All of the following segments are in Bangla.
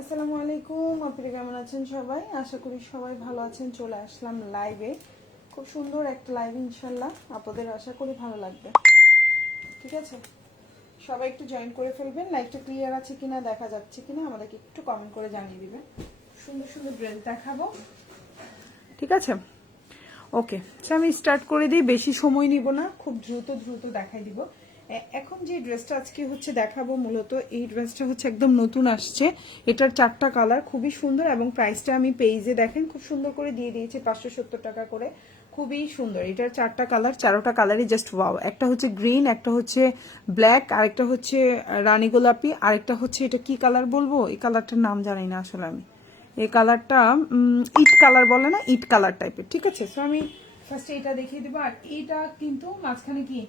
আসসালামু আলাইকুম, আপনারা কেমন আছেন সবাই? আশা করি সবাই ভালো আছেন। চলে আসলাম লাইভে, খুব সুন্দর একটা লাইভ, ইনশাল্লাহ আপনাদের আশা করি ভালো লাগবে। ঠিক আছে, সবাই একটু জয়েন করে ফেলবেন। লাইভটা ক্লিয়ার আছে কিনা, দেখা যাচ্ছে কিনা আমাদেরকে একটু কমেন্ট করে জানিয়ে দিবেন। সুন্দর সুন্দর ড্রেস দেখাবো, ঠিক আছে? ওকে, আচ্ছা আমি স্টার্ট করে দিই, বেশি সময় নিব না, খুব দ্রুত দ্রুত দেখাই দিব। এখন যে ড্রেসটা আজকে হচ্ছে দেখাবো, মূলত এই ড্রেসটা হচ্ছে একদম নতুন আসছে। এটার 4টা কালার, খুবই সুন্দর, এবং প্রাইসটা আমি পেজে দেখেন খুব সুন্দর করে দিয়ে দিয়েছি 570 টাকা করে। খুবই সুন্দর। এটার 4টা কালার, 4টা কালারই জাস্ট ওয়াও। একটা হচ্ছে গ্রিন, একটা হচ্ছে ব্ল্যাক, আরেকটা হচ্ছে রানী গোলাপি, আরেকটা হচ্ছে এটা কি কালার বলবো, এই কালারটার নাম জানি না আসলে আমি। এই কালারটা ইট কালার বলে না, ইট কালার টাইপের। ঠিক আছে, সো আমি ফার্স্টে এটা দেখিয়ে দেবো। আর এইটা কিন্তু মাঝখানে কি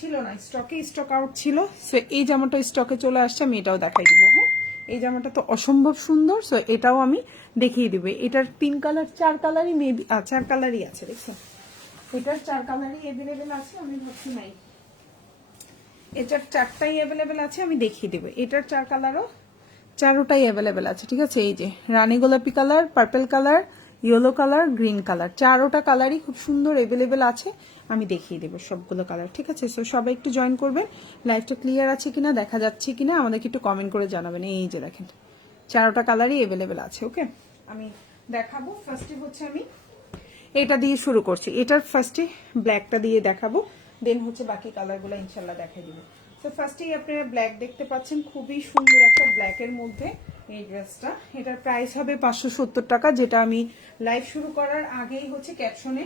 ছিল না, স্টক আউট ছিল। সো এই জামাটা স্টকে চলে আসছে, আমি এটাও দেখাই দিব। হ্যাঁ, এই জামাটা তো অসম্ভব সুন্দর, সো এটাও আমি দেখিয়ে দিব। এটার 3 কালার 4 কালারই মেবি 4 কালারই আছে, দেখছেন? এটার 4 কালারই অ্যাভেলেবেল আছে, আমি ভাবছি নাই। এটার 4টাই অ্যাভেলেবেল আছে, আমি দেখিয়ে দেবো। এটার 4 কালারও 4টাই অ্যাভেলেবেল আছে। ঠিক আছে, এই যে রানী গোলাপি colour, purple colour, yellow colour, green colour, 4টা কালারই খুব সুন্দর অ্যাভেলেবেল আছে। আমি দেখিয়ে দেবো সবগুলো কালার। ঠিক আছে, সো সবাই একটু জয়েন করবেন। লাইভটা ক্লিয়ার আছে কিনা, দেখা যাচ্ছে কিনা আমাদেরকে একটু কমেন্ট করে জানাবেন। এই যে দেখেন 4টা কালারই অ্যাভেলেবেল আছে। ওকে, আমি দেখাবো। ফার্স্টে হচ্ছে আমি এটা দিয়ে শুরু করছি। এটার ফার্স্টে ব্ল্যাকটা দিয়ে দেখাবো, দেন হচ্ছে বাকি কালারগুলো ইনশাল্লাহ দেখাই দিব। তো ফার্স্টেই আপনারা ব্ল্যাক দেখতে পাচ্ছেন, খুবই সুন্দর একটা ব্ল্যাকের মধ্যে এই ড্রেসটা। এটার প্রাইস হবে 570 টাকা, যেটা আমি লাইভ শুরু করার আগেই হচ্ছে ক্যাপশনে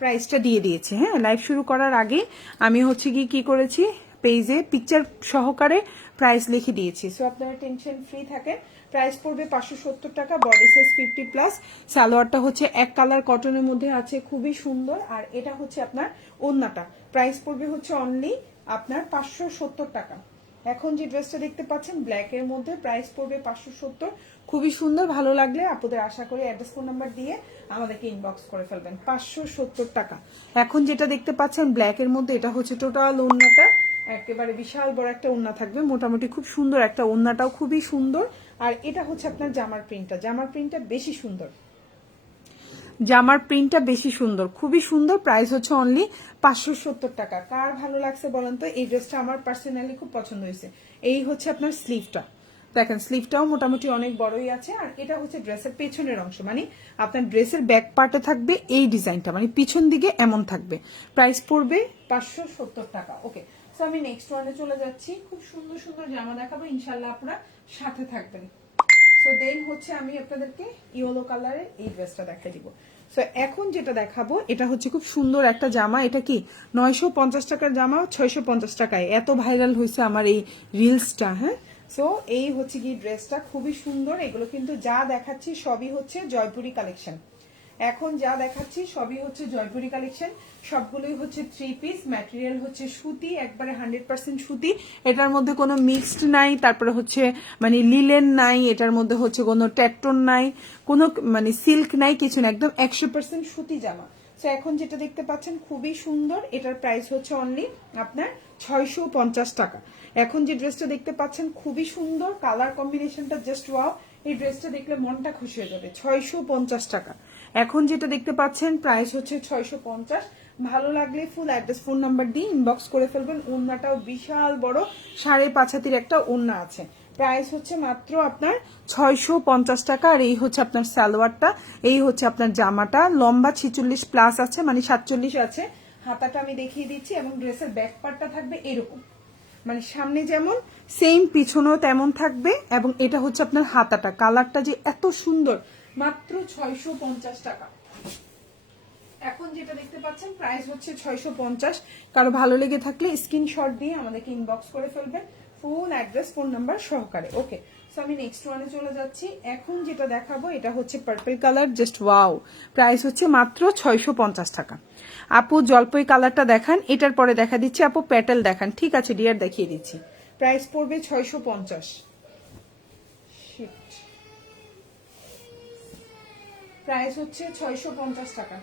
প্রাইসটা দিয়ে দিয়েছি। হ্যাঁ, লাইভ শুরু করার আগে আমি হচ্ছে কি করেছি, পেজে পিকচার সহকারে প্রাইস লিখে দিয়েছি। সো আপনারা টেনশন ফ্রি থাকেন। প্রাইস পড়বে 570 টাকা, বডি সাইজ 50+। সালোয়ারটা হচ্ছে এক কালার কটনের মধ্যে আছে, খুবই সুন্দর। আর এটা হচ্ছে আপনার ওড়নাটা, প্রাইস পড়বে হচ্ছে অনলি আপনার 570 টাকা। এখন যে ড্রেসটা দেখতে পাচ্ছেন ব্ল্যাক এর মধ্যে, প্রাইস পড়বে 570। খুবই সুন্দর, ভালো লাগলে আপনাদের আশা করি অ্যাড্রেস ফোন নাম্বার দিয়ে আমাদেরকে ইনবক্স করে ফেলবেন। 570 টাকা। এখন যেটা দেখতে পাচ্ছেন ব্ল্যাক এর মধ্যে, এটা হচ্ছে টোটাল ওড়নাটা, একেবারে বিশাল বড় একটা ওড়না থাকবে, মোটামুটি খুব সুন্দর একটা ওড়নাটাও খুবই সুন্দর। আর এটা হচ্ছে আপনার জামার প্রিন্টটা, জামার প্রিন্টটা বেশি সুন্দর, জামার প্রিন্টটা বেশি সুন্দর, খুবই সুন্দর। প্রাইস হচ্ছে অনলি 570 টাকা। কার ভালো লাগছে বলেন তো? এই ড্রেসটা আমার পার্সোনালি খুব পছন্দ হয়েছে। এই হচ্ছে আপনার স্লিভটা, দেখেন স্লিভটাও মোটামুটি অনেক বড়ই আছে। আর এটা হচ্ছে ড্রেসের পেছনের অংশ, মানে আপনার ড্রেসের ব্যাক পার্টে থাকবে এই ডিজাইনটা, মানে পিছন দিকে এমন থাকবে। প্রাইস পড়বে 570 টাকা। ওকে, সো আমি নেক্সট ওয়ানে চলে যাচ্ছি। খুব সুন্দর সুন্দর জামা দেখাবো, ইনশাল্লাহ আপনারা সাথে থাকবেন। সো দেন হচ্ছে আমি আপনাদেরকে ইয়েলো কালারের এই ড্রেসটা দেখাই দিব। সো এখন যেটা দেখাবো, এটা হচ্ছে খুব সুন্দর একটা জামা। এটা কি 950 টাকার জামা 650 টাকায়, এত ভাইরাল হয়েছে আমার এই রিলসটা। হ্যাঁ, সো এই হচ্ছে কি ড্রেসটা, খুবই সুন্দর। এগুলো কিন্তু যা দেখাচ্ছি সবই হচ্ছে জয়পুরি কালেকশন। এখন যা দেখাচ্ছি সবই হচ্ছে জয়পুরি কালেকশন, সবগুলোই হচ্ছে 3 পিস। ম্যাটেরিয়াল হচ্ছে সুতি, একবারে 100% সুতি। এটার মধ্যে কোনো মিক্সড নাই, তারপরে হচ্ছে মানে লিলেন নাই, এটার মধ্যে হচ্ছে কোনো ট্যাটন নাই, কোনো মানে সিল্ক নাই, কিছু না, একদম 100% সুতি জামা। সো এখন যেটা দেখতে পাচ্ছেন খুবই সুন্দর, এটার প্রাইস হচ্ছে অনলি আপনার 650 টাকা। এখন যে ড্রেসটা দেখতে পাচ্ছেন খুবই সুন্দর, কালার কম্বিনেশনটা জাস্ট ওয়াও। এই ড্রেসটা দেখলে মনটা খুশি হয়ে যাবে। 650 টাকা। এখন যেটা দেখতে পাচ্ছেন প্রাইস হচ্ছে 650। ভালো লাগলে ফুল অ্যাড্রেস ফোন নাম্বার দিয়ে ইনবক্স করে ফেলবেন। ওড়নাটাও বিশাল বড়, 5.5 হাতের একটা ওড়না আছে। প্রাইস হচ্ছে মাত্র আপনার 650 টাকা। আর এই হচ্ছে আপনার সালোয়ারটা, এই হচ্ছে আপনার জামাটা। লম্বা 46+ আছে, মানে 47 আছে। হাতাটা আমি দেখিয়ে দিচ্ছি, এবং ড্রেসের ব্যাক পার্টটা থাকবে এরকম, মানে সামনে যেমন সেম পিছনেও তেমন থাকবে। এবং এটা হচ্ছে আপনার হাতাটা, কালারটা যে এত সুন্দর, মাত্র 650 টাকা। এখন যেটা দেখতে পাচ্ছেন প্রাইস হচ্ছে 650। কারো ভালো লেগে থাকলে স্ক্রিনশট দিয়ে আমাদেরকে ইনবক্স করে ফেলবেন, ফুল অ্যাড্রেস ফোন নাম্বার সহকারে। ওকে, সো আমি নেক্সট ওয়ানে চলে যাচ্ছি। এখন যেটা দেখাবো এটা হচ্ছে purple colour, just wow. Price হচ্ছে মাত্র 650 টাকা। আপু জলপাই কালারটা দেখান, এটার পরে দেখা দিচ্ছি। আপু প্যাটেল দেখান। ঠিক আছে ডিয়ার, দেখিয়ে দিচ্ছি। প্রাইস পড়বে 650। প্রাইস হচ্ছে 650 টাকা।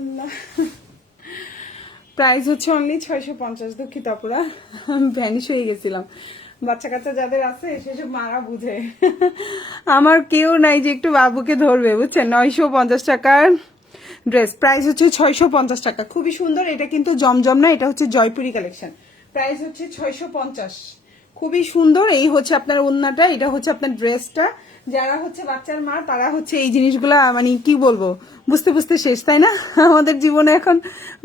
আল্লাহ, প্রাইস হচ্ছে অনলি 650। দুঃখিত আপুরা, ভ্যানিশ হয়ে গেছিলাম। বাচ্চা কাচ্চা যাদের আছে সেসব মারা বুঝে, আমার কেউ নাই যে একটু বাবুকে ধরবে, বুঝছেন। 950 টাকার ড্রেস, প্রাইস হচ্ছে 650 টাকা। খুবই সুন্দর, এটা কিন্তু জমজম না, এটা হচ্ছে জয়পুরি কালেকশন। প্রাইস হচ্ছে 650, খুবই সুন্দর। এই হচ্ছে আপনার ওড়নাটা, এটা হচ্ছে আপনার ড্রেসটা। যারা হচ্ছে বাচ্চার মা তারা হচ্ছে এই জিনিসগুলা মানে কি বলবো, বুঝতে বুঝতে শেষ, তাই না? আমাদের জীবনে এখন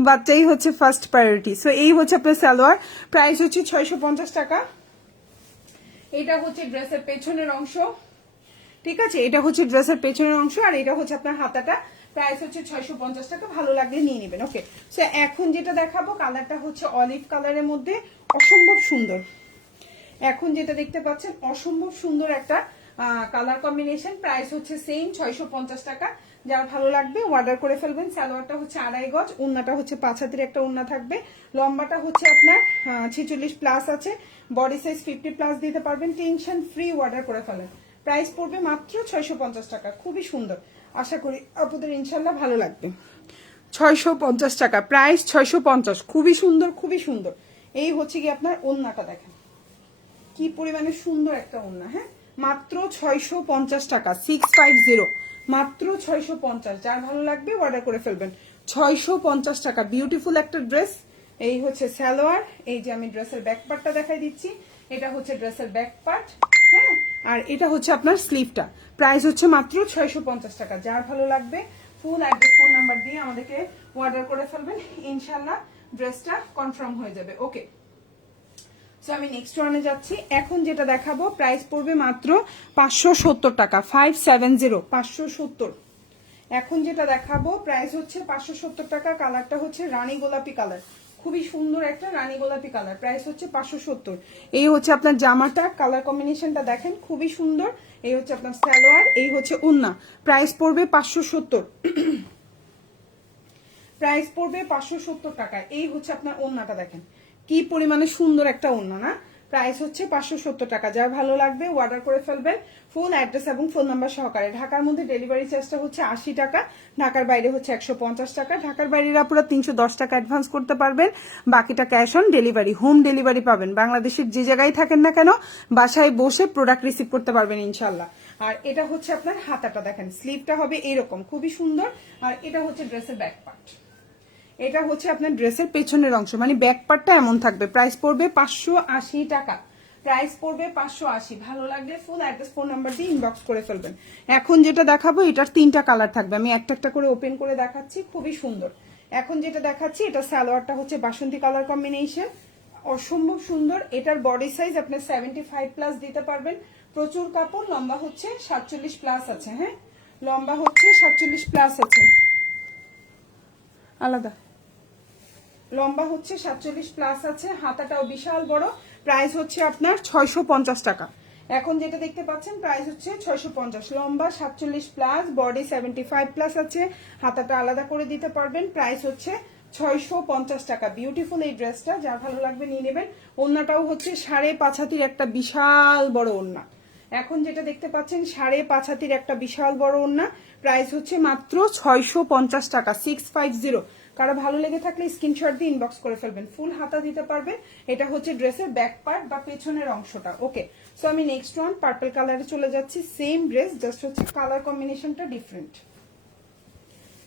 বাচ্চাই হচ্ছে ফার্স্ট প্রায়োরিটি। সো এই হচ্ছে আপনার সালোয়ার, প্রাইস হচ্ছে 650 টাকা। এটা হচ্ছে ড্রেসের পেছনের অংশ, ঠিক আছে, এটা হচ্ছে ড্রেসের পেছনের অংশ, আর এটা হচ্ছে আপনার হাতাটা। প্রাইস হচ্ছে 650 টাকা, ভালো লাগলে নিয়ে নেবেন। ওকে, সো এখন যেটা দেখাবো কালারটা হচ্ছে অলিভ কালারের মধ্যে, অসম্ভব সুন্দর। এখন যেটা দেখতে পাচ্ছেন অসম্ভব সুন্দর একটা কালার কম্বিনেশন। প্রাইস হচ্ছে সেম 650 টাকা। যার ভালো লাগবে অর্ডার করে ফেলবেন। সালোয়ারটা হচ্ছে 2.5 গজ, ওন্নাটা হচ্ছে 5 হাতের একটা ওন্না থাকবে। লম্বাটা হচ্ছে আপনার 46 প্লাস আছে, বডি সাইজ 50 প্লাস দিতে পারবেন, টেনশন ফ্রি অর্ডার করে ফেলেন। প্রাইস পড়বে মাত্র 650 টাকা, খুবই সুন্দর। আশা করি আপনাদের ইনশাল্লাহ ভালো লাগবে। 650 টাকা প্রাইস, 650, খুবই সুন্দর, খুবই সুন্দর। এই হচ্ছে কি আপনার ওন্নাটা দেখেন কি পরিমাণে সুন্দর একটা ওড়না। হ্যাঁ, মাত্র 650 টাকা, 650, মাত্র 650। যার ভালো লাগবে অর্ডার করে ফেলবেন। 650 টাকা, বিউটিফুল একটা ড্রেস। এই হচ্ছে সালোয়ার, এই যে আমি ড্রেসের ব্যাক পার্টটা দেখাই দিচ্ছি, এটা হচ্ছে ড্রেসের ব্যাক পার্ট। হ্যাঁ, আর এটা হচ্ছে আপনার স্লিভটা। প্রাইস হচ্ছে মাত্র 650 টাকা। যার ভালো লাগবে ফুল অ্যাড্রেস ফোন নাম্বার দিয়ে আমাদেরকে অর্ডার করে ফেলবেন, ইনশাল্লাহ ড্রেসটা কনফার্ম হয়ে যাবে। ওকে, সো আমি নেক্সট ওয়ানে যাচ্ছি। এখন যেটা দেখাবো প্রাইস পড়বে মাত্র 570 টাকা, 570, 570। এখন যেটা দেখাবো প্রাইস হচ্ছে 570 টাকা। কালারটা হচ্ছে রানী গোলাপি কালার, খুবই সুন্দর একটা রানী গোলাপি কালার। প্রাইস হচ্ছে 570। এই হচ্ছে আপনার জামাটা, কালার কম্বিনেশনটা দেখেন খুবই সুন্দর। এই হচ্ছে আপনার সালোয়ার, এই হচ্ছে ওন্না। প্রাইস পড়বে 570, প্রাইস পড়বে 570 টাকা। এই হচ্ছে আপনার ওন্নাটা দেখেন কি পরিমাণে সুন্দর একটা ওন্না না। প্রাইস হচ্ছে 570 টাকা। যার ভালো লাগবে অর্ডার করে ফেলবেন ফুল অ্যাড্রেস এবং ফোন নাম্বার সহকারে। ঢাকার মধ্যে ডেলিভারি চার্জটা হচ্ছে 80 টাকা, ঢাকার বাইরে হচ্ছে 150 টাকা। ঢাকার বাইরের আপনারা 310 টাকা অ্যাডভান্স করতে পারবেন, বাকিটা cash on delivery. Home delivery পাবেন, বাংলাদেশের যে জায়গায় থাকেন না কেন বাসায় বসে প্রোডাক্ট রিসিভ করতে পারবেন ইনশাল্লাহ। আর এটা হচ্ছে আপনার হাতাটা দেখেন, স্লিভটা হবে এরকম খুবই সুন্দর। আর এটা হচ্ছে ড্রেসের ব্যাক পার্ট, এটা হচ্ছে আপনার ড্রেসের পেছনের অংশ, মানে ব্যাক পার্টটা এমন থাকবে। প্রাইস পড়বে 580 টাকা, প্রাইস পড়বে 580। ভালো লাগলে ফুল অ্যাড্রেস ফোন নাম্বার দিয়ে ইনবক্স করে ফেলবেন। এখন যেটা দেখাবো এটার 3টা কালার থাকবে, আমি একটা একটা করে ওপেন করে দেখাচ্ছি, খুবই সুন্দর। এখন যেটা দেখাচ্ছি এটা সালোয়ারটা হচ্ছে বাসন্তী কালার কম্বিনেশন, অসম্ভব সুন্দর। এটার বডি সাইজ আপনি 75 প্লাস দিতে পারবেন, প্রচুর কাপড়। লম্বা হচ্ছে 47 প্লাস আছে। হ্যাঁ, লম্বা হচ্ছে 47 প্লাস আছে, আলাদা লম্বা হচ্ছে 47 প্লাস আছে, হাতাটাও বিশাল বড়। প্রাইস হচ্ছে আপনার 650 টাকা। এখন যেটা দেখতে পাচ্ছেন প্রাইস হচ্ছে 650, লম্বা 47 প্লাস, বডি 75 প্লাস আছে, হাতাটা আলাদা করে দিতে পারবেন। প্রাইস হচ্ছে 650 টাকা। বিউটিফুল এই ড্রেসটা, যার ভালো লাগবে নিয়ে নেবেন। ওড়নাটাও হচ্ছে 5.5 হাতির একটা বিশাল বড় ওড়না। এখন যেটা দেখতে পাচ্ছেন 5.5 হাতির একটা বিশাল বড় ওড়না। প্রাইস হচ্ছে মাত্র 650 টাকা, 650। কারো ভালো লেগে থাকলে স্ক্রিনশট দিয়ে ইনবক্স করে ফেলবেন, ফুল হাতা দিতে পারবেন। এটা হচ্ছে ড্রেসের ব্যাক পার্ট বা পেছনের অংশটা। ওকে, সো আমি নেক্সট ওয়ান পার্পল কালারে চলে যাচ্ছি। সেম ড্রেস, জাস্ট হচ্ছে কালার কম্বিনেশনটা ডিফারেন্ট,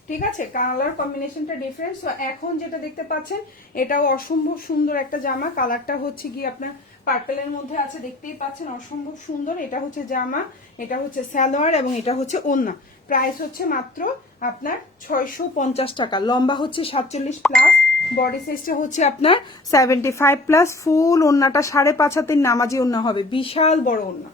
ঠিক আছে, কালার কম্বিনেশনটা ডিফারেন্ট। সো এখন যেটা দেখতে পাচ্ছেন এটাও অসম্ভব সুন্দর একটা জামা। কালারটা হচ্ছে কি আপনার পার্পেলের মধ্যে আছে, দেখতেই পাচ্ছেন অসম্ভব সুন্দর। এটা হচ্ছে জামা, এটা হচ্ছে সালোয়ার এবং এটা হচ্ছে ওড়না। প্রাইস হচ্ছে মাত্র আপনার 650 টাকা। লম্বা হচ্ছে 47 প্লাস, বডি সাইজটা হচ্ছে আপনার 75 প্লাস। ফুল ওড়নাটা 5.5 হাতের নামাজি ওড়না হবে, বিশাল বড় ওড়না।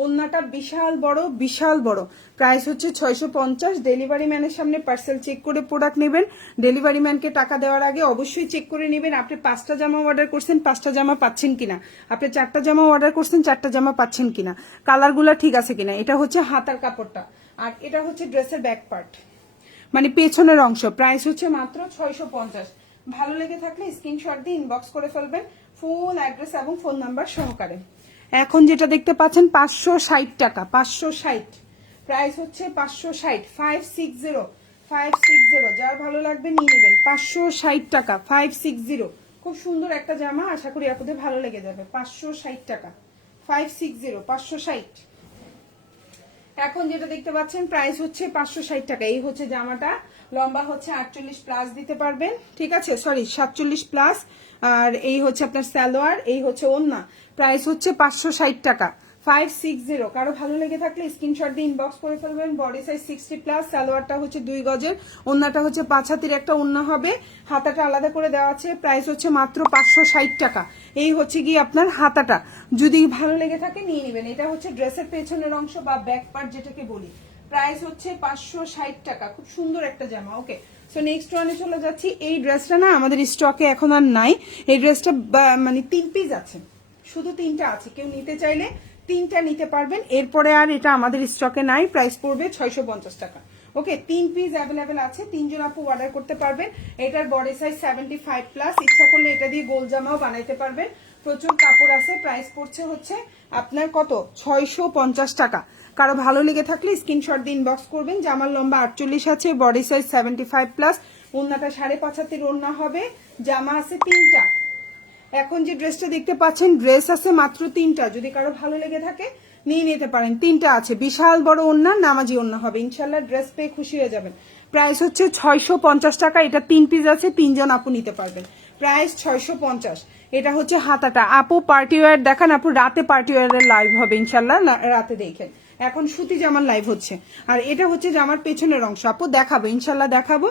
ওড়নাটা বিশাল বড়, বিশাল বড়। প্রাইস হচ্ছে 650। ডেলিভারি ম্যানের সামনে পার্সেল চেক করে প্রোডাক্ট নেবেন। ডেলিভারি ম্যানকে টাকা দেওয়ার আগে অবশ্যই চেক করে নেবেন আপনি 5টা জামা অর্ডার করছেন, 5টা জামা পাচ্ছেন কিনা, আপনি 4টা জামা অর্ডার করছেন, 4টা জামা পাচ্ছেন কিনা, কালারগুলো ঠিক আছে কিনা। এটা হচ্ছে হাতার কাপড়টা, আর এটা হচ্ছে ড্রেসের ব্যাক পার্ট, মানে পেছনের অংশ। প্রাইস হচ্ছে মাত্র 650। ভালো লেগে থাকলে স্ক্রিনশট দিয়ে ইনবক্স করে ফেলবেন ফুল অ্যাড্রেস এবং ফোন নাম্বার সহকারে। এখন যেটা দেখতে পাচ্ছেন 560 টাকা, 560। প্রাইস হচ্ছে 560, 560, 560, যার ভালো লাগবে নিয়ে নেবেন। 560 টাকা, 560। খুব সুন্দর একটা জামা, আশা করি আপনাদের ভালো লেগে যাবে। 560 টাকা, 560, 560। এখন যেটা দেখতে পাচ্ছেন প্রাইস হচ্ছে 560 টাকা। এই হচ্ছে জামাটা, লম্বা হচ্ছে 48 প্লাস দিতে পারবেন, ঠিক আছে, সরি 47 প্লাস। আর এই হচ্ছে আপনার সালোয়ার, এই হচ্ছে ওন্না। প্রাইস হচ্ছে 560 টাকা, 560। কারো ভালো লেগে থাকলে স্ক্রিনশট দিয়ে ইনবক্স করে ফেলবেন। বডি সাইজ 60 প্লাস, সালোয়ারটা হচ্ছে 2 গজের, ওন্নাটা হচ্ছে 5 হাতের একটা ওন্না হবে, হাতাটা আলাদা করে দেওয়া আছে। প্রাইস হচ্ছে মাত্র 560 টাকা। এই হচ্ছে কি আপনার হাতাটা, যদি ভালো লেগে থাকে নিয়ে নেবেন। এটা হচ্ছে ড্রেসের পেছনের অংশ বা ব্যাক পার্ট যেটাকে বলি। প্রাইস হচ্ছে 560 টাকা, খুব সুন্দর একটা জামা। ওকে, সো নেক্সট ওয়ানে চলে যাচ্ছি। এই ড্রেসটা না আমাদের স্টকে এখন আর নাই। এই ড্রেসটা মানে 3 পিস আছে, শুধু 3টা আছে। কেউ নিতে চাইলে 3টা নিতে পারবেন, এরপরে আর এটা আমাদের স্টকে নাই। প্রাইস পড়বে 650 টাকা। ওকে, 3 পিস অ্যাভেলেবেল আছে, 3জন আপু অর্ডার করতে পারবেন। এটার বডি সাইজ 75 প্লাস, ইচ্ছা করলে এটা দিয়ে গোল জামাও বানাইতে পারবেন, প্রচুর কাপড় আছে। প্রাইস পড়ছে হচ্ছে আপনার কত, 650 টাকা। কারো ভালো লেগে থাকলে স্ক্রিনশট দিয়ে ইনবক্স করবেন। জামার লম্বা 48 আছে, বডি সাইজ 75 প্লাস, ওন্নাটা 5.5 হাতের ওন্না হবে। জামা আছে 3টা। এখন যে ড্রেসটা দেখতে পাচ্ছেন, ড্রেস আছে মাত্র 3টা। যদি কারো ভালো লেগে থাকে নিয়ে নিতে পারেন, 3টা আছে। বিশাল বড় ওন্না, নামাজি ওন্না হবে, ইনশাল্লাহ ড্রেস পেয়ে খুশি হয়ে যাবেন। প্রাইস হচ্ছে 650 টাকা। এটা 3 পিস আছে, 3জন আপু নিতে পারবেন। প্রাইস 650। এটা হচ্ছে হাতাটা। আপু পার্টি ওয়্যার দেখান, আপু রাতে পার্টি ওয়্যারের লাইভ হবে ইনশাল্লাহ, রাতে দেখেন। এখন সুতি জামার লাইভ হচ্ছে। আর এটা হচ্ছে জামার পেছনের অংশ, আপু দেখাবো ইনশাল্লাহ, দেখাবো।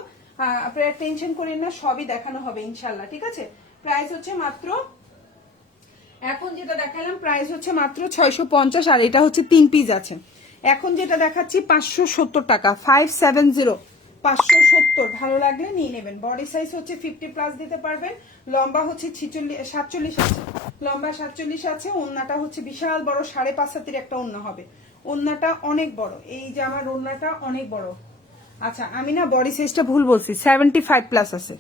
আপনারা টেনশন করেন না, সবই দেখানো হবে ইনশাল্লাহ, ঠিক আছে। প্রাইস হচ্ছে মাত্র, এখন যেটা দেখালাম প্রাইস হচ্ছে মাত্র 650। আর এটা হচ্ছে 3 পিস আছে। এখন যেটা দেখাচ্ছি 570 টাকা, 570, 570। ভালো লাগলে নিয়ে নেবেন। বডি সাইজ হচ্ছে 50 প্লাস দিতে পারবেন। লম্বা হচ্ছে 47 আছে, লম্বা 47 আছে। ওন্নাটা হচ্ছে বিশাল বড়, 5.5 হাতের একটা ওন্না হবে। ওন্নাটা অনেক বড়, এই যে আমার ওন্নাটা অনেক বড়। আচ্ছা, আমি না বডি সাইজটা ভুল বলছি, 75 প্লাস আছে,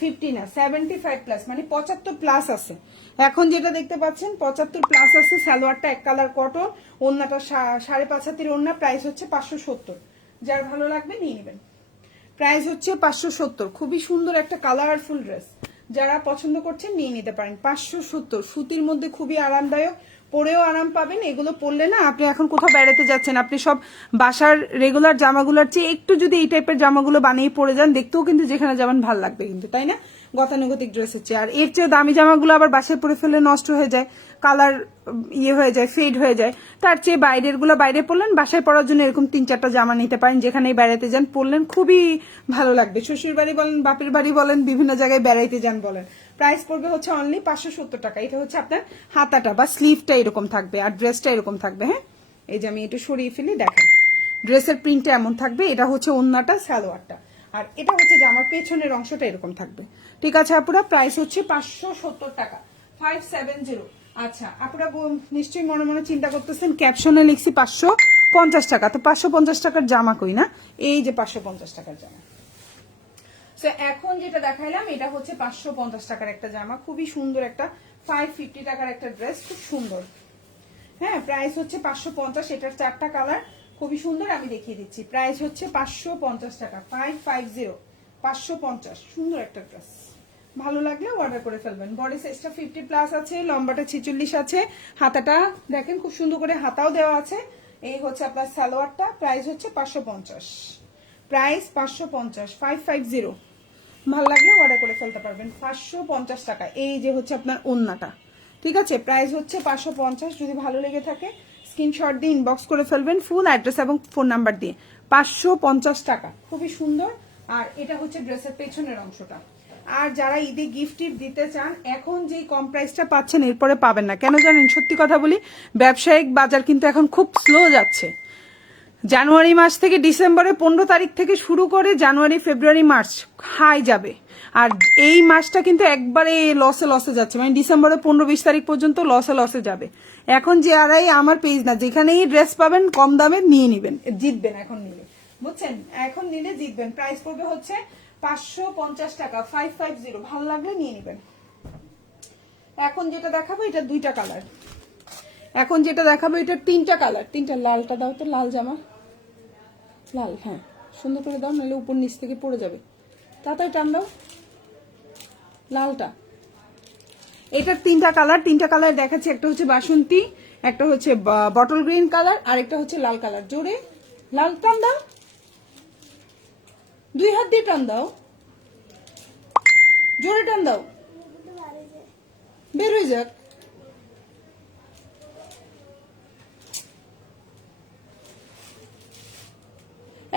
50 না, 75 প্লাস মানে 75 প্লাস আছে। এখন যেটা দেখতে পাচ্ছেন 75 প্লাস আছে। সালোয়ারটা এক কালার কটন, ওন্নাটা 5.5 হাতের ওন্না। প্রাইস হচ্ছে 570। যার ভালো লাগবে নিয়ে নেবেন। প্রাইস হচ্ছে 570। খুবই সুন্দর একটা কালারফুল ড্রেস, যারা পছন্দ করছেন নিয়ে নিতে পারেন। 570, সুতির মধ্যে খুবই আরামদায়ক, পরেও আরাম পাবেন। এগুলো পরলে না আপনি এখন কোথাও বেড়াতে যাচ্ছেন, আপনি সব বাসার রেগুলার জামাগুলোর চেয়ে একটু যদি এই টাইপের জামাগুলো বানিয়ে পরে যান, দেখতেও কিন্তু যেখানে যাবেন ভালো লাগবে কিন্তু, তাই না? গতানুগতিক ড্রেস হচ্ছে। আর এর চেয়ে দামি জামাগুলো আবার বাসায় পরে ফেললে নষ্ট হয়ে যায়, কালার ইয়ে হয়ে যায়, ফেড হয়ে যায়। তার চেয়ে বাইরের গুলো বাইরে পরলেন, বাসায় পরার জন্য এরকম 3-4টা জামা নিতে পারেন, যেখানেই বেড়াতে যান পরলেন খুবই ভালো লাগবে। শ্বশুর বাড়ি বলেন, বাপের বাড়ি বলেন, বিভিন্ন জায়গায় বেড়াইতে যান বলেন। প্রাইস পড়বে হচ্ছে অনলি 570 টাকা। এটা হচ্ছে আপনার হাতাটা বা স্লিভটা এরকম থাকবে, আর ড্রেসটা এরকম থাকবে। হ্যাঁ, এই যে আমি একটু সরিয়ে ফেলি, দেখেন ড্রেসের প্রিন্টটা এমন থাকবে। এটা হচ্ছে ওন্নাটা, সালোয়ারটা, আর এটা হচ্ছে জামার পেছনের অংশটা এরকম থাকবে। ঠিক আছে আপুরা, প্রাইস হচ্ছে 570 টাকা, 570। আচ্ছা আপুরা নিশ্চয়ই মনে মনে চিন্তা করতেছেন, ক্যাপশনে লিখছি 550 টাকা, তো 550 টাকার জামা কই না? এই যে 550 টাকার জামা। সো এখন যেটা দেখাইলাম এটা হচ্ছে 550 টাকার একটা জামা, খুবই সুন্দর একটা 550 টাকার একটা ড্রেস, খুব সুন্দর। হ্যাঁ, প্রাইস হচ্ছে 550। এটার 4টা কালার, খুবই সুন্দর, আমি দেখিয়ে দিচ্ছি। প্রাইস হচ্ছে 550 টাকা, 550, 550। সুন্দর একটা ড্রেস, ভালো লাগলে অর্ডার করে ফেলবেন। বডি সাইজটা 50 প্লাস আছে, লম্বাটা 46 আছে। হাতাটা দেখেন খুব সুন্দর করে হাতাও দেওয়া আছে। এই হচ্ছে আপনার সালোয়ারটা। প্রাইস হচ্ছে 550, প্রাইস 550, 550। ভালো লাগলে অর্ডার করে ফেলতে পারবেন। 550 টাকা। এই যে হচ্ছে আপনার ওন্নাটা, ঠিক আছে। প্রাইস হচ্ছে 550। যদি ভালো লেগে থাকে স্ক্রিনশট দিয়ে ইনবক্স করে ফেলবেন, ফুল অ্যাড্রেস এবং ফোন নাম্বার দিয়ে। 550 টাকা, খুবই সুন্দর। আর এটা হচ্ছে ড্রেসের পেছনের অংশটা। আর যারা ঈদে গিফট দিতে চান, এখন যেই কম প্রাইসটা পাচ্ছেন এরপরে পাবেন না। কেন জানেন? সত্যি কথা বলি, ব্যবসায়িক বাজার কিন্তু এখন খুব স্লো যাচ্ছে। জানুয়ারি মাস থেকে ডিসেম্বরের 15 তারিখ থেকে শুরু করে জানুয়ারি, ফেব্রুয়ারি, মার্চ হাই যাবে। আর এই মাসটা কিন্তু একবারে লসে যাচ্ছে, মানে ডিসেম্বরের 15-20 তারিখ পর্যন্ত লসে যাবে। এখন যে আড়াই আমার পেজ না, যেখানেই ড্রেস পাবেন কম দামে নিয়ে নিবেন, জিতবেন। এখন নিলে, বুঝছেন, এখন নিলে জিতবেন। প্রাইস পড়বে হচ্ছে 550 টাকা, 550। ভালো লাগলে নিয়ে নিবেন। এখন যেটা দেখাবো এটা 2টা কালার। এখন যেটা দেখাবো এটা 3টা কালার, 3টা। লালটা দাও তো, লাল জামা, লাল, হ্যাঁ সুন্দর করে দাও, নাহলে উপর নিচ থেকে পড়ে যাবে। তাড়াতাড়ি টান দাও লালটা। এটার তিনটা কালার দেখাচ্ছি। একটা হচ্ছে বাসন্তী, একটা হচ্ছে বটল গ্রিন কালার, আর একটা হচ্ছে লাল কালার। জোরে লাল টান দাও, 2 হাত দিয়ে টান দাও, জোরে টান দাও, বের হয়ে যাক।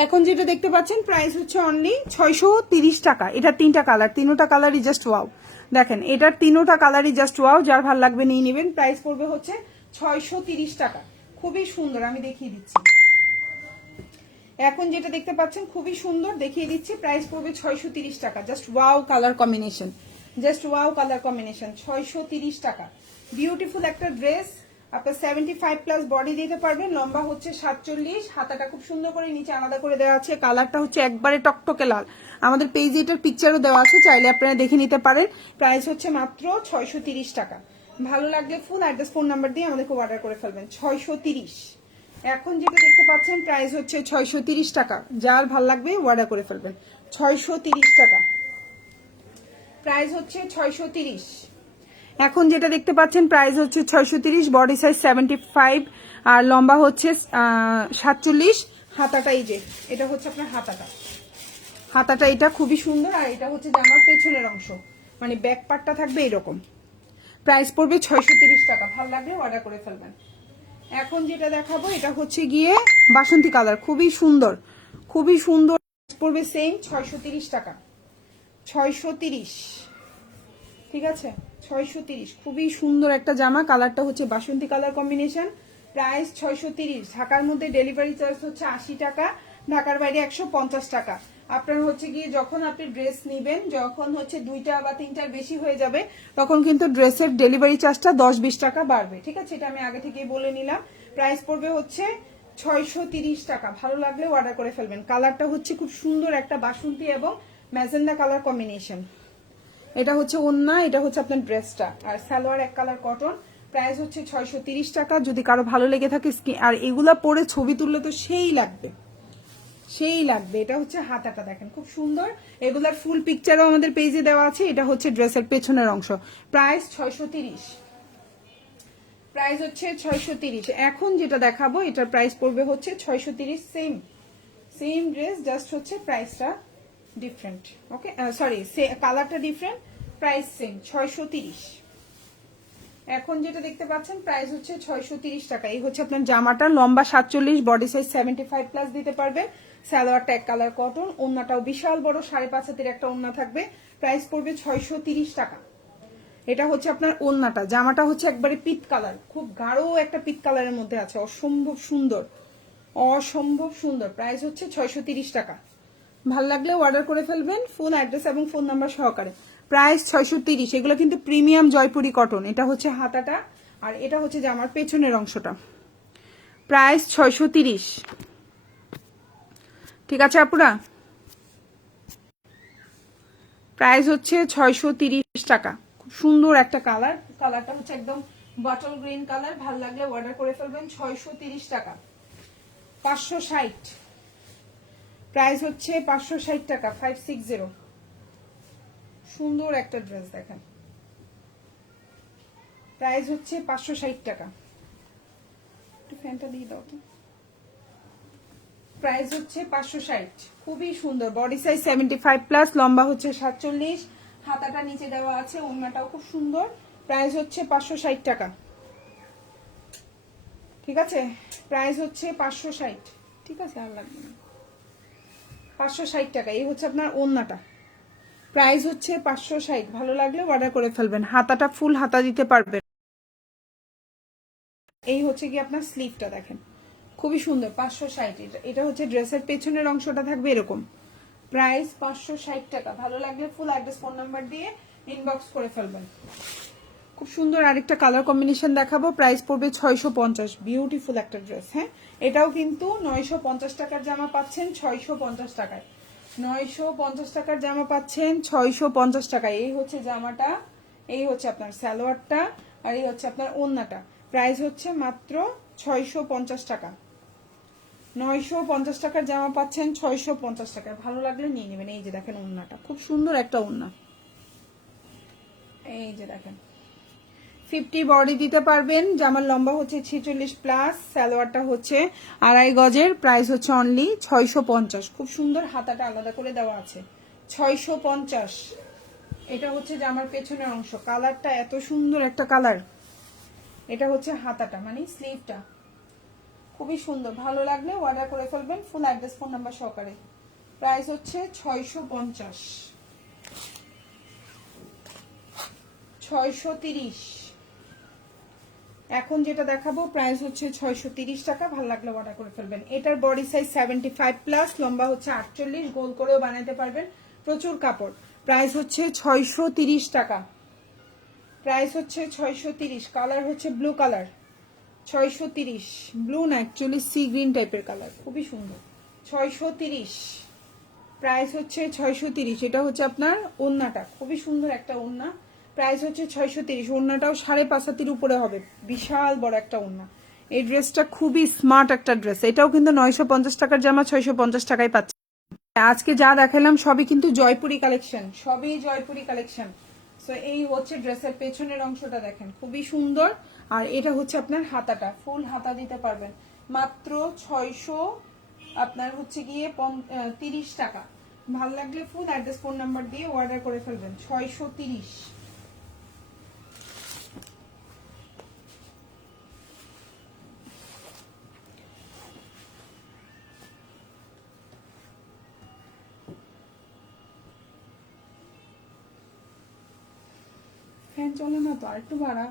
এখন যেটা দেখতে পাচ্ছেন প্রাইস হচ্ছে অনলি 630 টাকা। এটা তিনটা কালারই জাস্ট ওয়াও। দেখেন এটার তিনোটা কালারই জাস্ট ওয়াও, যার ভালো লাগবে নিয়ে নেবেন। প্রাইস পড়বে হচ্ছে 630 টাকা। খুবই সুন্দর, আমি দেখিয়ে দিচ্ছি। এখন যেটা দেখতে পাচ্ছেন খুবই সুন্দর, দেখিয়ে দিচ্ছি। প্রাইস পড়বে 630 টাকা। জাস্ট ওয়াও কালার কম্বিনেশন, 630 টাকা। বিউটিফুল একটা ড্রেস। আপনার 75+ বডি দিতে পারবেন। লম্বা হচ্ছে 47, হাতাটা খুব সুন্দর করে নিচে আলাদা করে দেওয়া আছে। কালারটা হচ্ছে একবারে টকটকে লাল। আমাদের পেজে এটার পিকচারও দেওয়া আছে, চাইলে আপনারা দেখে নিতে পারেন। প্রাইস হচ্ছে মাত্র 630 টাকা। ভালো লাগলে ফুল অ্যাড্রেস ফোন নাম্বার দিয়ে আমাদেরকে অর্ডার করে ফেলবেন। 630। এখন যেটা দেখতে পাচ্ছেন প্রাইস হচ্ছে 630 টাকা। যার ভাল লাগবে অর্ডার করে ফেলবেন। 630 টাকা প্রাইস হচ্ছে 630। এখন যেটা দেখতে পাচ্ছেন প্রাইস হচ্ছে 630, বডি সাইজ 75 আর লম্বা হচ্ছে 47। হাতাটা এই যে, এটা হচ্ছে আপনার হাতাটা এটা খুবই সুন্দর। আর এটা হচ্ছে জামার পেছনের অংশ, মানে ব্যাক পার্টটা থাকবে এরকম। প্রাইস পড়বে 630 টাকা। ভালো লাগবে অর্ডার করে ফেলবেন। এখন যেটা দেখাবো এটা হচ্ছে গিয়ে বাসন্তী কালার, খুবই সুন্দর। পড়বে সেম 630 টাকা। 630, ঠিক আছে 630। খুবই সুন্দর একটা জামা। কালারটা হচ্ছে বাসন্তী কালার কম্বিনেশন। প্রাইস 630। ঢাকার মধ্যে ডেলিভারি চার্জ হচ্ছে 80 টাকা, ঢাকার বাইরে 150 টাকা। আপনার হচ্ছে গিয়ে যখন আপনি ড্রেস নেবেন, যখন হচ্ছে 2টা বা 3টার বেশি হয়ে যাবে, তখন কিন্তু ড্রেসের ডেলিভারি চার্জটা 10-20 টাকা বাড়বে। ঠিক আছে, এটা আমি আগে থেকেই বলে নিলাম। প্রাইস পড়বে হচ্ছে 630 টাকা। ভালো লাগলে অর্ডার করে ফেলবেন। কালারটা হচ্ছে খুব সুন্দর একটা বাসন্তী এবং ম্যাজেন্ডা কালার কম্বিনেশন। এটা হচ্ছে ওন্না, এটা হচ্ছে আপনার ড্রেসটা, আর সালোয়ার এক কালার কটন। প্রাইস হচ্ছে 630 টাকা। যদি কারো ভালো লেগে থাকে, আর এগুলা পরে ছবি তুললে তো সেই লাগবে। এটা হচ্ছে হাতাটা, দেখেন খুব সুন্দর। এগুলার ফুল পিকচারও আমাদের পেজে দেওয়া আছে। এটা হচ্ছে ড্রেসের পেছনের অংশ। প্রাইস 630। প্রাইস হচ্ছে 630। এখন যেটা দেখাবো এটার প্রাইস পড়বে হচ্ছে 630। সেম ড্রেস, জাস্ট হচ্ছে প্রাইসটা ডিফারেন্ট। ওকে, সরি, কালারটা ডিফারেন্ট, প্রাইস সেম 630। এখন যেটা দেখতে পাচ্ছেন প্রাইস হচ্ছে 630 টাকা। এই হচ্ছে আপনার জামাটা, লম্বা 47, বডি সাইজ 75+ দিতে পারবেন। সালোয়ারটা এক কালার কটন, ওন্নাটাও বিশাল বড় 5.5 হাতের একটা ওন্না থাকবে। প্রাইস পড়বে 630 টাকা। এটা হচ্ছে আপনার ওন্নাটা। জামাটা হচ্ছে একবারে পিট কালার, খুব গাঢ় একটা পিট কালারের মধ্যে আছে। অসম্ভব সুন্দর। প্রাইস হচ্ছে 630 টাকা। ভাল লাগলে অর্ডার করে ফেলবেন, ফুল অ্যাড্রেস এবং ফোন নাম্বার সহকারে। প্রাইস 630। এগুলো কিন্তু প্রিমিয়াম জয়পুরি কটন। এটা হচ্ছে হাতাটা, আর এটা হচ্ছে জামার পেছনের অংশটা। প্রাইস 630। ঠিক আছে আপুরা, প্রাইস হচ্ছে 630 টাকা। খুব সুন্দর একটা কালারটা হচ্ছে একদম বটল গ্রিন কালার। ভাল লাগলে অর্ডার করে ফেলবেন। 630 টাকা। 560। প্রাইস হচ্ছে 560 টাকা। 560। সুন্দর একটা ড্রেস, দেখেন। প্রাইস হচ্ছে 560 টাকা। একটু ফ্যানটা দিয়ে দাও তো। প্রাইস হচ্ছে 560। খুবই সুন্দর, বডি সাইজ 75+, লম্বা হচ্ছে 47, হাতাটা নিচে দেওয়া আছে, ওড়নাটাও খুব সুন্দর। প্রাইস হচ্ছে 560 টাকা। ঠিক আছে, প্রাইস হচ্ছে 560। ঠিক আছে, আর লাগবে না। 560 টাকা। এই হচ্ছে আপনার ওড়নাটা। প্রাইস হচ্ছে 560। ভালো লাগলে অর্ডার করে ফেলবেন। হাতাটা ফুল হাতা দিতে পারবেন। এই হচ্ছে কি আপনার স্লিভটা, দেখেন খুবই সুন্দর। 560। এটা হচ্ছে ড্রেসের পেছনের অংশটা থাকবে এরকম। প্রাইস 560 টাকা। ভালো লাগলে ফুল অ্যাড্রেস ফোন নাম্বার দিয়ে ইনবক্স করে ফেলবেন। খুব সুন্দর আরেকটা কালার কম্বিনেশন দেখাবো। প্রাইস পড়বে 650। বিউটিফুল একটা ড্রেস। হ্যাঁ, এটাও কিন্তু 950 টাকার জামা পাচ্ছেন 650 টাকায়। 950 টাকার জামা পাচ্ছেন 650 টাকায়। এই হচ্ছে জামাটা, এই হচ্ছে আপনার সালোয়ারটা, আর এই হচ্ছে আপনার ওড়নাটা। প্রাইস হচ্ছে মাত্র 650 টাকা। 950 টাকার জামা পাচ্ছেন 650 টাকায়। ভালো লাগলে নিয়ে নেবেন। এই যে দেখেন ওড়নাটা, খুব সুন্দর একটা ওড়না। এই যে দেখেন 50 বডি দিতে পারবেন। জামার লম্বা হচ্ছে 46 প্লাস, সালোয়ারটা হচ্ছে 2.5 গজের। প্রাইস হচ্ছে অনলি 650। খুব সুন্দর, হাতাটা আলাদা করে দেওয়া আছে। 650। এটা হচ্ছে জামার পেছনের অংশ। কালারটা এত সুন্দর একটা কালার। এটা হচ্ছে হাতাটা, মানে স্লিভটা খুবই সুন্দর। ভালো লাগলে অর্ডার করে ফেলবেন ফুল অ্যাড্রেস ফোন নাম্বার সহকারে। প্রাইস হচ্ছে 650। 630। এখন যেটা দেখাবো প্রাইস হচ্ছে 630 টাকা। ভালো লাগলে অর্ডার করে ফেলবেন। এটার বডি সাইজ 75 প্লাস, লম্বা হচ্ছে 48, গোল করেও বানাতে পারবেন, প্রচুর কাপড়। প্রাইস হচ্ছে 630 টাকা। প্রাইস হচ্ছে 630। কালার হচ্ছে ব্লু কালার। 630, ব্লু না অ্যাকচুয়ালি সি গ্রিন টাইপের কালার, খুবই সুন্দর। 630। প্রাইস হচ্ছে 630। এটা হচ্ছে আপনার ওড়নাটা, খুবই সুন্দর একটা ওড়না। প্রাইস হচ্ছে 630। ওড়নাটাও 5.5 হাতের উপরে হবে, বিশাল বড় একটা ওড়না। এই ড্রেসটা খুবই স্মার্ট একটা ড্রেস। এটাও কিন্তু 950 টাকার জামা 650 টাকায় পাচ্ছে। আজকে যা দেখালাম সবই কিন্তু জয়পুরি কালেকশন, সবই জয়পুরি কালেকশন। সো এই হচ্ছে ড্রেসের পেছনের অংশটা দেখেন, খুবই সুন্দর। আর এটা হচ্ছে আপনার হাতাটা, ফুল হাতা দিতে পারবেন মাত্র 600, আপনার হচ্ছে গিয়ে 30 টাকা। ভালো লাগলে ফুল অ্যাড্রেস ফোন নাম্বার দিয়ে অর্ডার করে ফেলবেন। 630। ফ্যান চলে না তো, আর একটু বাড়া।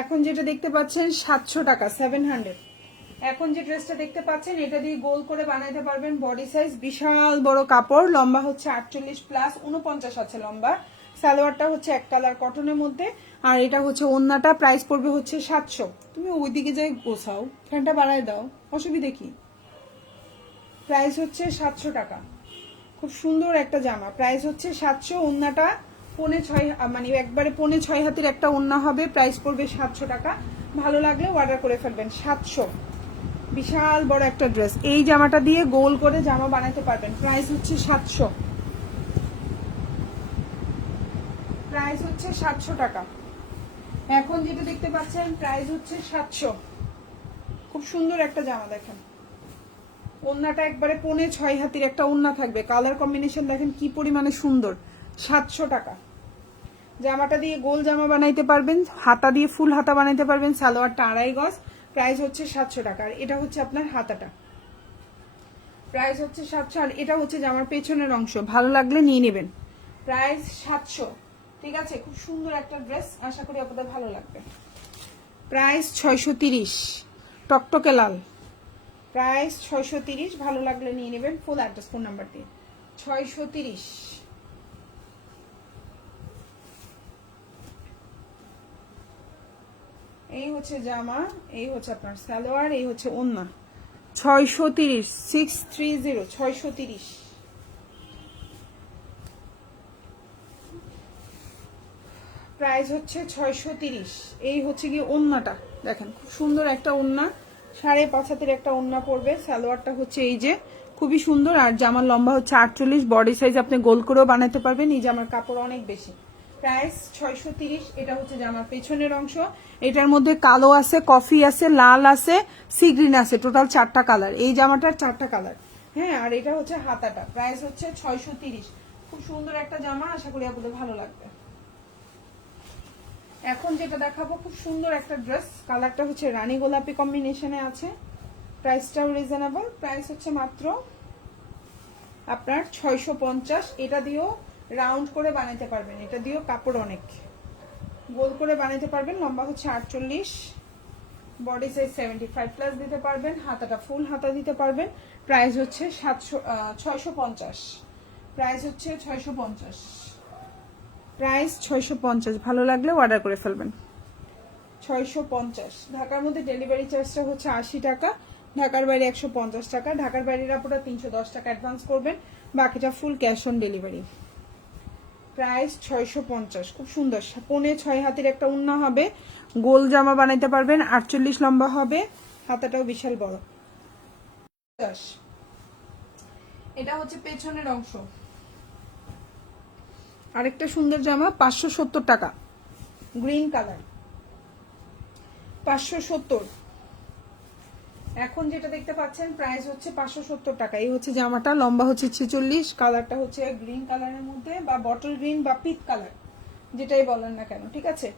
এখন যেটা দেখতে পাচ্ছেন 700 টাকা, 700। এখন যে ড্রেসটা দেখতে পাচ্ছেন এটা দিয়ে গোল করে বানাইতে পারবেন। বডি সাইজ বিশাল বড় কাপড়, লম্বা হচ্ছে 48 প্লাস, 49 আছে লম্বা। সালোয়ারটা হচ্ছে এক কালার কটনের মধ্যে। আর এটা হচ্ছে ওন্নাটা। প্রাইস পড়বে হচ্ছে 700। তুমি ওইদিকে যাই গোছাও, ফ্যানটা বাড়াই দাও, অসুবিধে কি। প্রাইস হচ্ছে 700 টাকা। খুব সুন্দর একটা জামা। প্রাইস হচ্ছে 700। ওন্নাটা 5.5, মানে একবারে 5.5 হাতের একটা ওন্না হবে। প্রাইস পড়বে 700 টাকা। ভালো লাগলে অর্ডার করে ফেলবেন। 700। বিশাল বড় একটা ড্রেস। এই জামাটা দিয়ে গোল করে জামা বানাতে পারবেন। প্রাইস হচ্ছে 700। প্রাইস হচ্ছে 700 টাকা। এখন যেটা দেখতে পাচ্ছেন প্রাইস হচ্ছে 700। খুব সুন্দর একটা জামা দেখেন। ওন্নাটা একবারে 5.5 হাতের একটা ওন্না থাকবে। কালার কম্বিনেশন দেখেন কি পরিমাণে সুন্দর। 700 টাকা। জামাটা দিয়ে গোল জামা বানাইতে পারবেন, হাতা দিয়ে ফুল হাতা বানাইতে পারবেন। সালোয়ারটা 2.5 গজ। প্রাইস হচ্ছে 700 টাকা। আর এটা হচ্ছে আপনার হাতাটা। প্রাইস হচ্ছে 700। আর এটা হচ্ছে জামার পেছনের অংশ। ভালো লাগলে নিয়ে নেবেন। প্রাইস 700। ঠিক আছে, খুব সুন্দর একটা ড্রেস, আশা করি আপনাদের ভালো লাগবে। প্রাইস 630, টকটকে লাল। প্রাইস 630। ভালো লাগলে নিয়ে নেবেন ফুল অ্যাড্রেস ফোন নাম্বার দিয়ে। 630। এই হচ্ছে জামা, এই হচ্ছে আপনার সালোয়ার, এই হচ্ছে ওন্না। 630, 630, 630। প্রাইস হচ্ছে 630। এই হচ্ছে কি ওন্নাটা দেখেন, খুব সুন্দর একটা ওন্না। 5.5 হাতের একটা ওন্না পড়বে। সালোয়ারটা হচ্ছে এই যে, খুবই সুন্দর। আর জামার লম্বা হচ্ছে 48, বডি সাইজ আপনি গোল করেও বানাতে পারবেন। এই জামার কাপড় অনেক বেশি। প্রাইস 630। এটা হচ্ছে জামার পেছনের অংশ। এটার মধ্যে কালো আছে, কফি আছে, লাল আছে, সি গ্রিন আছে, টোটাল 4টা কালার। এই জামাটার 4টা কালার। হ্যাঁ, আর এটা হচ্ছে হাতাটা। প্রাইস হচ্ছে 630। খুব সুন্দর একটা জামা, আশা করি আপনাদের ভালো লাগবে। এখন যেটা দেখাবো খুব সুন্দর একটা ড্রেস। কালারটা হচ্ছে রানী গোলাপি কম্বিনেশনে আছে। প্রাইসটাও রিজনেবল। প্রাইস হচ্ছে মাত্র আপনার 650। এটা দিয়েও রাউন্ড করে বানাতে পারবেন, এটা দিয়েও কাপড় অনেক গোল করে বানাতে পারবেন। লম্বা হচ্ছে 48, বডি সাইজ 75 প্লাস দিতে পারবেন। হাতাটা ফুল হাতা দিতে পারবেন। প্রাইস হচ্ছে 650। প্রাইস হচ্ছে 650। প্রাইস 650। ভালো লাগলে অর্ডার করে ফেলবেন। 650। ঢাকার মধ্যে ডেলিভারি চার্জটা হচ্ছে 80 টাকা, ঢাকার বাইরে 150 টাকা। ঢাকার বাইরের আপনারা 310 টাকা অ্যাডভান্স করবেন, বাকিটা full cash on delivery. Price 650। খুব সুন্দর 5.5 হাতের একটা ওন্না হবে। গোল জামা বানাইতে পারবেন। 48 লম্বা হবে, হাতাটাও বিশাল বড়। এটা হচ্ছে পেছনের অংশ। আরেকটা সুন্দর জামা 570 টাকা, গ্রিন কালার, 570। এখন যেটা দেখতে পাচ্ছেন প্রাইস হচ্ছে 570 টাকা। এই হচ্ছে জামাটা, লম্বা হচ্ছে 46, কালারটা হচ্ছে গ্রিন কালারের মধ্যে বা বটল গ্রিন বা পিট কালার, যেটাই বলেন না কেন, ঠিক আছে।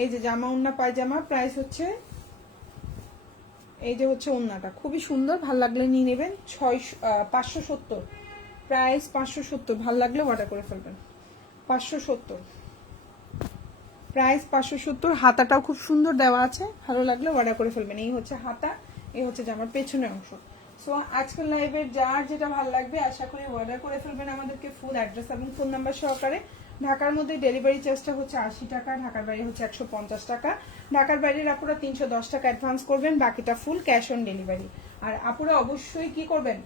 এই যে জামা ওন্না পায়জামা, প্রাইস হচ্ছে, এই যে হচ্ছে ওন্নাটা খুবই সুন্দর, ভাল লাগলে নিয়ে নেবেন। 570 প্রাইস, 570, ভাল লাগলে অর্ডার করে ফেলবেন। 570 প্রাইস, 570। হাতাটাও খুব সুন্দর দেওয়া আছে, ভালো লাগলে অর্ডার করে ফেলবেন। এই হচ্ছে হাতা, এই হচ্ছে জামার পেছনের অংশ। সো আজকের লাইভের যার যেটা ভালো লাগবে আশা করি অর্ডার করে ফেলবেন আমাদেরকে ফুল অ্যাড্রেস এবং ফোন নাম্বার সহকারে। ঢাকার মধ্যে ডেলিভারি চার্জটা হচ্ছে 80 টাকা, ঢাকার বাইরে হচ্ছে 150 টাকা। ঢাকার বাইরের আপুরা 310 টাকা অ্যাডভান্স করবেন, বাকিটা ফুল ক্যাশ অন ডেলিভারি। আর আপুরা অবশ্যই কি করবেন,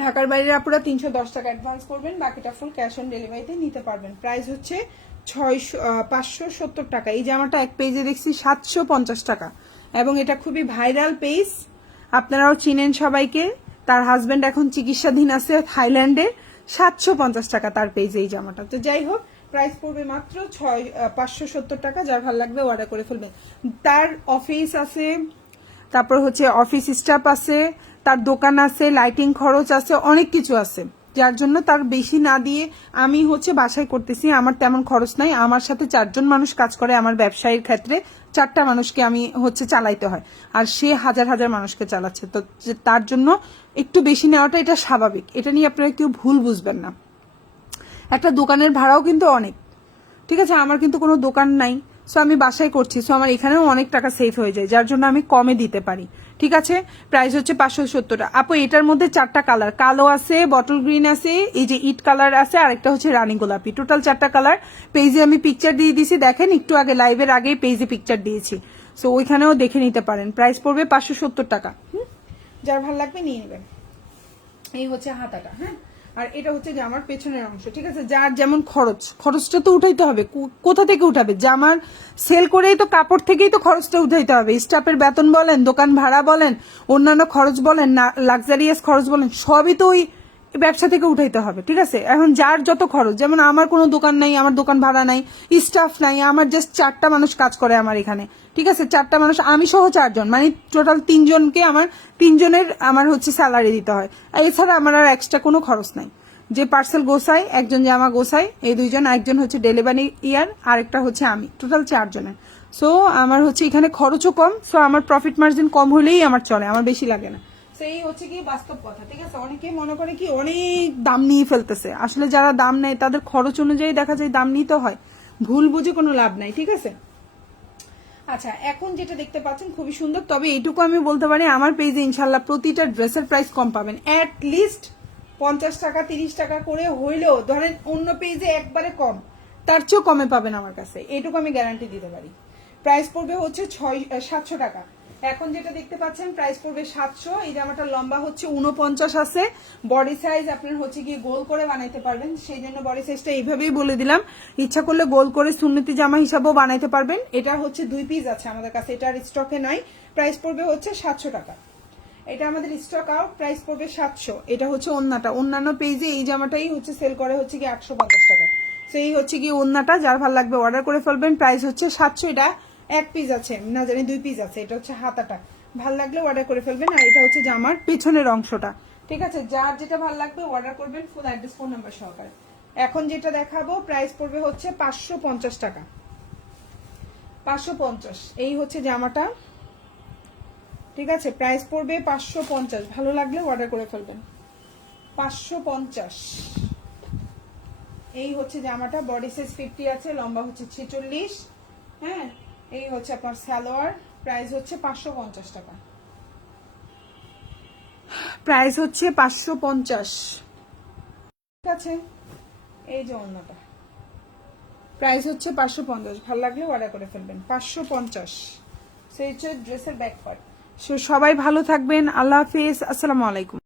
ঢাকার বাইরের আপুরা 310 টাকা অ্যাডভান্স করবেন, বাকিটা ফুল ক্যাশ অন ডেলিভারিতে নিতে পারবেন। প্রাইস হচ্ছে 570 টাকা। এই জামাটা এক পেজে দেখছি 750 টাকা, এবং এটা খুবই ভাইরাল পেজ, আপনারাও চিনেন সবাইকে। তার হাজবেন্ড এখন চিকিৎসাধীন আছে থাইল্যান্ডে, 750 টাকা তার পেজে এই জামাটা। তো যাই হোক, প্রাইস পড়বে মাত্র 570 টাকা। যার ভালো লাগবে অর্ডার করে ফেলবেন। তার অফিস আছে, তারপর হচ্ছে অফিস স্টাফ আছে, তার দোকান আছে, লাইটিং খরচ আছে, অনেক কিছু আছে, যার জন্য তার বেশি না দিয়ে আমি হচ্ছে বাসায় করতেছি, আমার তেমন খরচ নাই। আমার সাথে 4 জন মানুষ কাজ করে, আমার ব্যবসায়ীর ক্ষেত্রে 4টা মানুষকে আমি হচ্ছে চালাইতে হয়, আর সে হাজার হাজার মানুষকে চালাচ্ছে। তো তার জন্য একটু বেশি নেওয়াটা এটা স্বাভাবিক, এটা নিয়ে আপনারা কেউ ভুল বুঝবেন না। একটা দোকানের ভাড়াও কিন্তু অনেক, ঠিক আছে। আমার কিন্তু কোনো দোকান নাই, সো আমি বাসায় করছি, সো আমার এখানেও অনেক টাকা সেভ হয়ে যায়, যার জন্য আমি কমে দিতে পারি, ঠিক আছে। প্রাইস হচ্ছে 570 টাকা। আপু এটার মধ্যে 4টা কালার, কালো আছে, বটল গ্রিন আছে, এই যে ইট কালার আছে, আরেকটা হচ্ছে রানী গোলাপি, টোটাল 4টা কালার। পেজে আমি পিকচার দিয়ে দিয়েছি, দেখেন একটু আগে লাইভের আগেই পেজে পিকচার দিয়েছি, সো ওইখানেও দেখে নিতে পারেন। প্রাইস পড়বে 570 টাকা। যার ভালো লাগবে নিয়ে নেবেন। এই হচ্ছে হাতাটা, হ্যাঁ। আর এটা হচ্ছে জামার পেছনের অংশ, ঠিক আছে। যার যেমন খরচটা তো উঠাইতে হবে। কোথা থেকে উঠাবে? জামার সেল করেই তো, কাপড় থেকেই তো খরচটা উঠাইতে হবে। স্টাফের বেতন বলেন, দোকান ভাড়া বলেন, অন্যান্য খরচ বলেন, লাক্সারিয়াস খরচ বলেন, সবই তো ওই ব্যবসা থেকে উঠাইতে হবে, ঠিক আছে। এখন যার যত খরচ, যেমন আমার কোনো দোকান নাই, আমার দোকান ভাড়া নাই, স্টাফ নাই, আমার জাস্ট 4টা মানুষ কাজ করে আমার এখানে, ঠিক আছে। 4টা মানুষ, আমি সহ 4 জন, মানে টোটাল 3 জনকে আমার 3 জনের আমার হচ্ছে স্যালারি দিতে হয়। এছাড়া আমার আর এক্সট্রা কোনো খরচ নাই। যে পার্সেল গোছাই, একজন জামা গোছাই, এই 2 জন, একজন হচ্ছে ডেলিভারি ইয়ার, আরেকটা হচ্ছে আমি, টোটাল 4 জনের। সো আমার হচ্ছে এখানে খরচও কম, সো আমার প্রফিট মার্জিন কম হলেই আমার চলে, আমার বেশি লাগে না। এই হচ্ছে কি বাস্তব কথা, ঠিক আছে। অনেকে মনে করে কি অনেক দাম নিয়ে ফেলতেছে, আসলে যারা দাম নেয় তাদের খরচ অনুযায়ী দেখা যায় দাম নিতে হয়, ভুল বুঝে কোনো লাভ নাই, ঠিক আছে। আচ্ছা, এখন যেটা দেখতে পাচ্ছেন খুবই সুন্দর, তবে এইটুকু আমি বলতে পারি আমার পেজে ইনশাল্লাহ প্রতিটা ড্রেসের প্রাইস কম পাবেন, অ্যাট লিস্ট 50 টাকা 30 টাকা করে হইলেও, ধরেন অন্য পেজে একবারে কম, তার চেয়েও কমে পাবেন আমার কাছে, এইটুকু আমি গ্যারান্টি দিতে পারি। প্রাইস পড়বে হচ্ছে 700 টাকা। এখন যেটা দেখতে পাচ্ছেন প্রাইস পড়বে 700। এই জামাটার লম্বা হচ্ছে 49 আছে, বডি সাইজ আপনার হচ্ছে গিয়ে গোল করে বানাইতে পারবেন, সেই জন্য বডি সাইজটা এইভাবেই বলে দিলাম। ইচ্ছা করলে গোল করে সুন্নতি জামা হিসাবেও বানাইতে পারবেন। এটা হচ্ছে 2 পিস আছে আমাদের কাছে, এটা আর স্টকে নাই। প্রাইস পড়বে হচ্ছে 700 টাকা। এটা আমাদের স্টক আউট, প্রাইস পড়বে 700। এটা হচ্ছে ওন্নাটা, অন্যান্য পেজে এই জামাটাই হচ্ছে সেল করে হচ্ছে কি 850 টাকা। তো এই হচ্ছে কি ওন্নাটা, যার ভালো লাগবে অর্ডার করে ফেলবেন। প্রাইস হচ্ছে 700। এটা 1 পিস আছে, না জানি 2 পিস আছে। এটা হচ্ছে হাতাটা, ভাল লাগলে অর্ডার করে ফেলবেন। আর এটা হচ্ছে জামার পেছনের অংশটা, ঠিক আছে। যার যেটা ভালো লাগবে অর্ডার করবেন, ফুল অ্যাড্রেস ফোন নাম্বার সহকারে। এখন যেটা দেখাবো প্রাইস পড়বে হচ্ছে 550 টাকা, 550। এই হচ্ছে জামাটা, ঠিক আছে। প্রাইস পড়বে 550, ভালো লাগলে অর্ডার করে ফেলবেন। 550। এই হচ্ছে জামাটা, বডি সাইজ 50 আছে, লম্বা হচ্ছে 46, হ্যাঁ। এই হচ্ছে আপনার সালোয়ার, প্রাইস হচ্ছে 550 টাকা। প্রাইস হচ্ছে 550, ঠিক আছে। এই যে অন্যটা, প্রাইস হচ্ছে 550, ভালো লাগলে অর্ডার করে ফেলবেন। 550। সেই হচ্ছে ড্রেসের ব্যাক পার্ট। সবাই ভালো থাকবেন, আল্লাহ হাফেজ, আসসালামু আলাইকুম।